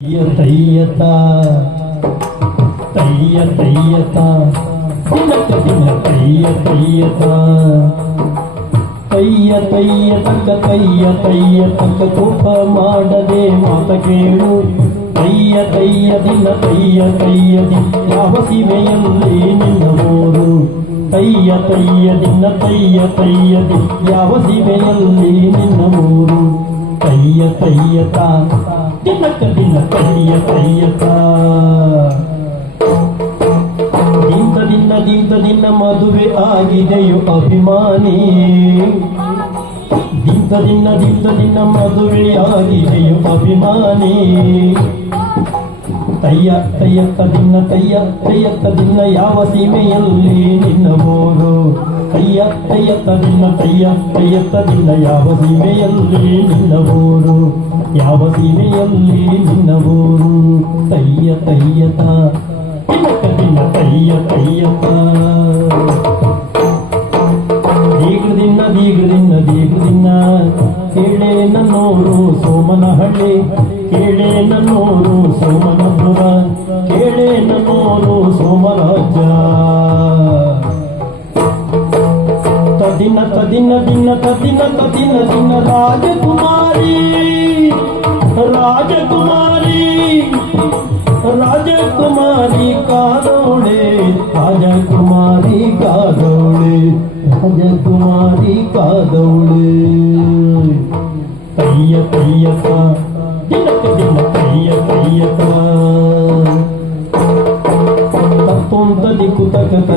ತಯ್ಯ ತಯ್ಯತ ತಯ್ಯ ತಯ್ಯತ ದಿನಕ ದಿನ ತಯ್ಯ ತಯ್ಯತ ತಯ್ಯ ತಯ್ಯ ತಕ್ಕ ತಯ್ಯ ತಯ್ಯ ತಕ್ಕ ಕೋಪ ಮಾಡದೆ ಮಾತ ಕೇಳು. ತಯ್ಯ ತಯ್ಯ ದಿನ ತಯ್ಯ ತಯ್ಯ ದಿನ, ಯಾವ ಸೀಮೆಯಲ್ಲಿ ನಿನ್ನ ಊರು ತಯ್ಯ ತಯ್ಯ ದಿನ ತಯ್ಯ ತಯ್ಯ ದಿನ, ಯಾವ ಸೀಮೆಯಲ್ಲಿ ನಿನ್ನ ತಯ್ಯ ತಯ್ಯತ ದಿನಕ ದಿನ ತಯ್ಯ ಕೈಯಪ್ಪ ದಿಂತ ನಿನ್ನ ನಿಂತ ನಿನ್ನ ಮದುವೆ ಆಗಿದೆಯು ಅಭಿಮಾನಿ. ದಿಂತ ನಿನ್ನ ನಿಂತ ನಿನ್ನ ಮದುವೆ ಆಗಿದೆಯು ಅಭಿಮಾನಿ. ತಯ್ಯ, ತಯ್ಯತ್ತ ನಿನ್ನ, ತಯ್ಯ, ತಯ್ಯತ್ತ ನಿನ್ನ ಯಾವ ಸೀಮೆಯಲ್ಲಿ ನಿನ್ನ ತಯ್ಯ ಅಯ್ಯತ್ತ ದಿನ ತಯ್ಯ ಅಯ್ಯತ್ತ ದಿನ ಯಾವ ಸೀಮೆಯಲ್ಲಿ ನಿನ್ನವರು? ಯಾವ ಸೀಮೆಯಲ್ಲಿ ನಿನ್ನ ಊರು ತಯ್ಯ ತಯ್ಯತ ನಿನ್ನ ದಿನ ತಯ್ಯ ತಯ್ಯತ ದೀರ್ಘದಿನ ದೀರ್ಘದಿನ ದೀರ್ಘದಿನ ಕೇಳೆ ನನ್ನೋರು ಸೋಮನಹಳ್ಳಿ, ಕೇಳೆ ನನ್ನೋರು ಸೋಮನಪುರ. ಕೇಳೆ ನನ್ನೋರು ಸೋಮರಾಜ ತದಿನ ತದಿನ ದಿನ ತದಿನ ತದಿನ ದಿನ ರಾಜಕುಮಾರಿ ರಾಜಕುಮಾರಿ ರಾಜಕುಮಾರಿ ಕಾದೋಳೆ ರಾಜಕುಮಾರಿ ಕಾದೋಳೆ ರಾಜಕುಮಾರಿ ಕಾದೋಳೆ ತಯ್ಯ ತಯ್ಯತ ದಿನಕ ದಿನ ತಯ್ಯ ತಯ್ಯತ ತತ್ತೊಂತ ಕುತಕ ತಕ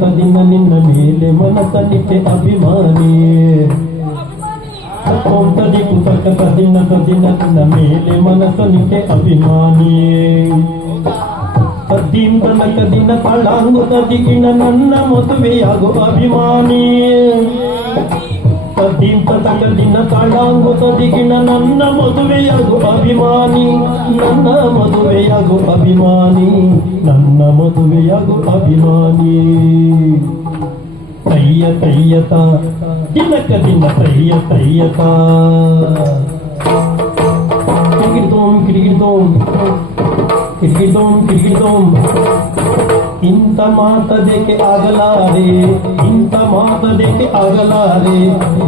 ತದಿನ ನಿನ್ನ ಮೇಲೆ ಮನಸನಿಕೆ ಅಭಿಮಾನಿ. ತತ್ತೊಂತ ಕುತಕ ತಕ ತದಿನ ನಿನ್ನ ಮೇಲೆ ಮನಸನಿಕೆ ಅಭಿಮಾನಿ. ತದ್ದಿಂದ ನಕದಿನ ತಳಾಂಗು ತದಿಗಿನ ನನ್ನ ಮದುವೆಯಾಗು ಅಭಿಮಾನಿ. ತದ್ದಿಂತ ತಗದಿನ ತಳಾಂಗು ತದಿಗಿನ ನನ್ನ ಮದುವೆಯಾಗು ಅಭಿಮಾನಿ, ನನ್ನ ಮದುವೆಯಾಗು ಅಭಿಮಾನಿ, ನನ್ನ ಮದುವೆಯಾಗು ಅಭಿಮಾನಿ. ತಯ್ಯ ತಯ್ಯತ ದಿನಕ ದಿನ ತಯ್ಯ ತಯ್ಯತ ಕಿರಿಕಿರಿದೋಂ ಕಿರಿಕಿರಿದೋಂ ಕಿರಿಕಿರಿದೋಂ ಕಿರಿಕಿರಿದೋಂ ಇಂಥ ಮಾತದಕ್ಕೆ ಆಗಲಾರೆ ಇಂಥ ಮಾತದಕ್ಕೆ ಆಗಲಾರೆ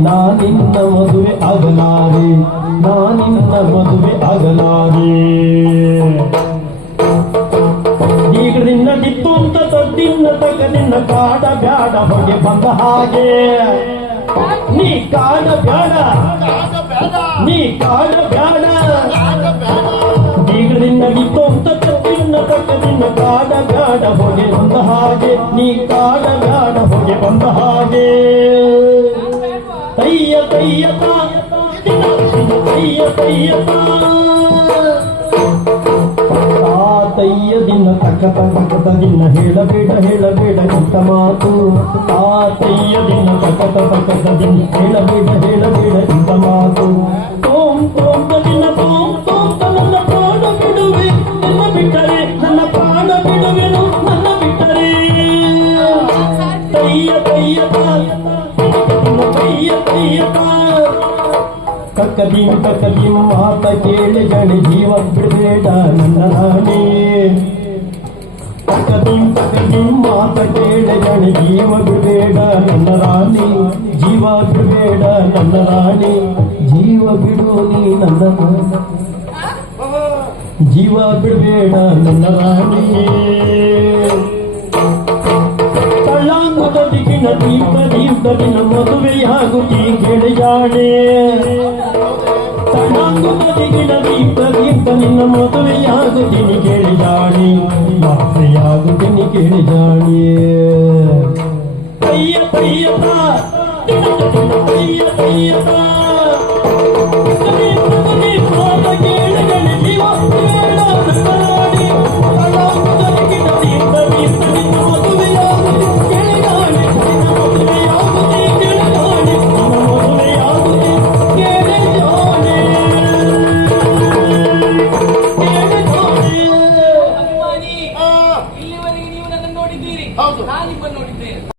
ನಾನಿನ್ನ ಮದುವೆ ಆಗಲಾರೆ ನಾನಿನ್ನ ಮದುವೆ ಆಗಲಾರೆ ಈಗದಿಂದ ದಿತ್ತು ಅಂತ ತದ್ದಿನ್ನ ತಗದಿನ್ನ ಕಾಡ ಬ್ಯಾಡ ಹೊಗೆ ಬಂದ ಹಾಗೆ ನೀ ಕಾಡ ಬ್ಯಾಡ ನೀ ಕಾಡ ಬ್ಯಾಡ ಈಗದಿಂದ ದಿತ್ತು ಅಂತ ತದ್ದಿನ್ನ ತಗದಿನ್ನ ನೀ ಕಾಡ ಬ್ಯಾಡ ಹೊಗೆ ಬಂದ ಹಾಗೆ ತಯ್ಯ ತಯ್ಯತ ದಿನ ದಿನ ತಯ್ಯ ತಯ್ಯತ ತಾತಯ್ಯ ದಿನ ತಕ್ಕ ತಕ್ಕ ದಿನ ಹೇಳಬೇಡ ಹೇಳಬೇಡ ಇಂಥ ಮಾತು ತಾತಯ್ಯ ದಿನ ತಕ್ಕ ತಕ್ಕ ದಿನ ಹೇಳಬೇಡ ಹೇಳಬೇಡ ಇಂಥ ಮಾತು ಕಕ್ಕದಿಂ ಕಕ್ಕದಿಂ ಮಾತ ಕೇಳಿ ಗಣಿ ಜೀವ ಬಿಡಬೇಡ ನನ್ನ ರಾಣಿ ಕಕ್ಕದಿಂ ಕಕ್ಕದಿಂ ಮಾತ ಕೇಳಿ ಗಣಿ ಜೀವ ಬಿಡಬೇಡ ನನ್ನ ರಾಣಿ ಜೀವ ಬಿಡಬೇಡ ನನ್ನ ರಾಣಿ ಜೀವ ಬಿಡು ನೀ ನನ್ನ ಜೀವ ಬಿಡಬೇಡ ನನ್ನ ರಾಣಿ ದಿನ ದೀಪ ದೀಪ ದಿನ ಮದುವೆಯಾಗುತ್ತೀ ಗೆಳೆಯಾಡೆ ತಣ್ಣಾಗುತ್ತಿನ ದೀಪ ದೀಪ ನಿನ್ನ ಮದುವೆಯಾಗುತ್ತೀನಿ ಕೇಳಿದಾಳೆ ಮಾತೆಯಾಗುತ್ತೀನಿ ಕೇಳಿದಾಳೆ ಪಯ್ಯ ಪಯ್ಯಪ್ಪ ಪಯ್ಯ ಪಯ್ಯಪ್ಪ ಕೇಳಿದ